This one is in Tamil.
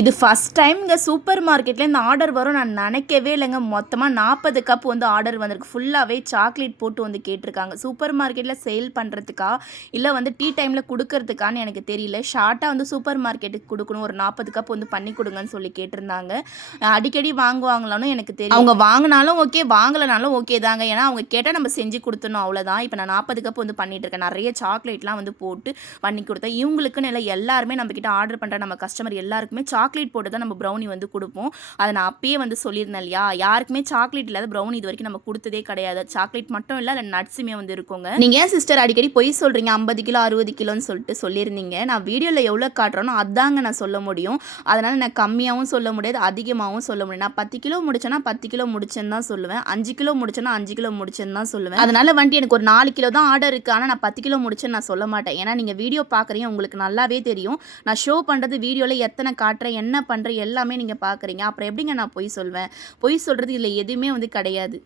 இது ஃபஸ்ட் டைம் இங்கே சூப்பர் மார்க்கெட்டில் இந்த ஆர்டர் வரும். நான் நினைக்கவே இல்லைங்க. மொத்தமாக நாற்பது கப் வந்து ஆர்டர் வந்திருக்கு. ஃபுல்லாகவே சாக்லேட் போட்டு வந்து கேட்டிருக்காங்க. சூப்பர் மார்க்கெட்டில் சேல் பண்ணுறதுக்கா இல்லை வந்து டீ டைமில் கொடுக்கறதுக்கான்னு எனக்கு தெரியல. ஷார்ட்டாக வந்து சூப்பர் மார்க்கெட்டுக்கு கொடுக்கணும். ஒரு நாற்பது கப் வந்து பண்ணி கொடுங்கன்னு சொல்லி கேட்டிருந்தாங்க. அடிக்கடி வாங்குவாங்களான்னு எனக்கு தெரியும் அவங்க வாங்கினாலும் ஓகே வாங்கலைனாலும் ஓகே தாங்க. ஏன்னா அவங்க கேட்டால் நம்ம செஞ்சு கொடுத்துடணும். அவ்வளோதான் இப்போ நான் நாற்பது கப் வந்து பண்ணிகிட்ருக்கேன் இருக்கேன். நிறைய சாக்லேட்லாம் வந்து போட்டு பண்ணி கொடுத்தேன். இவங்களுக்குன்னு இல்லை எல்லாருமே நம்ம ஆர்டர் பண்ணுற நம்ம கஸ்டமர் எல்லாருக்குமே சாக்லேட் போட்டு தான் நம்ம ப்ரௌனி வந்து கொடுப்போம். அதை நான் அப்பயே வந்து சொல்லியிருந்தேன் இல்லையா? யாருக்குமே சாக்லேட் இல்லாத ப்ரௌனி இது வரைக்கும் நம்ம கொடுத்ததே கிடையாது. சாக்லேட் மட்டும் இல்லை அதில் நட்ஸுமே வந்து இருக்குங்க. நீங்கள் ஏன் சிஸ்டர் அடிக்கடி பொய் சொல்கிறீங்க ஐம்பது கிலோ அறுபது கிலோன்னு சொல்லிட்டு சொல்லியிருந்தீங்க. நான் வீடியோவில் எவ்வளோ காட்டுறேனோ அதாங்க நான் சொல்ல முடியும். அதனால் நான் கம்மியாகவும் சொல்ல முடியாது அதிகமாகவும் சொல்ல முடியும். நான் பத்து கிலோ முடிச்சேன்னா பத்து கிலோ முடிச்சேன்னு தான் சொல்லுவேன். அஞ்சு கிலோ முடிச்சேன்னா அஞ்சு கிலோ முடிச்சேன்னு தான் சொல்லுவேன். அதனால வந்துட்டு எனக்கு ஒரு நாலு கிலோ தான் ஆர்டர் இருக்குது ஆனால் நான் பத்து கிலோ முடிச்சேன்னு நான் சொல்ல மாட்டேன். ஏன்னா நீங்கள் வீடியோ பார்க்குறீங்க உங்களுக்கு நல்லாவே தெரியும். நான் ஷோ பண்ணுறது வீடியோவில் எத்தனை காட்டுறேன் என்ன பண்ணுற எல்லாமே நீங்கள் பார்க்குறீங்க அப்புறம் எப்படிங்க நான் பொய் சொல்வேன்? பொய் சொல்கிறது இல்லை எதுவுமே வந்து கிடையாது.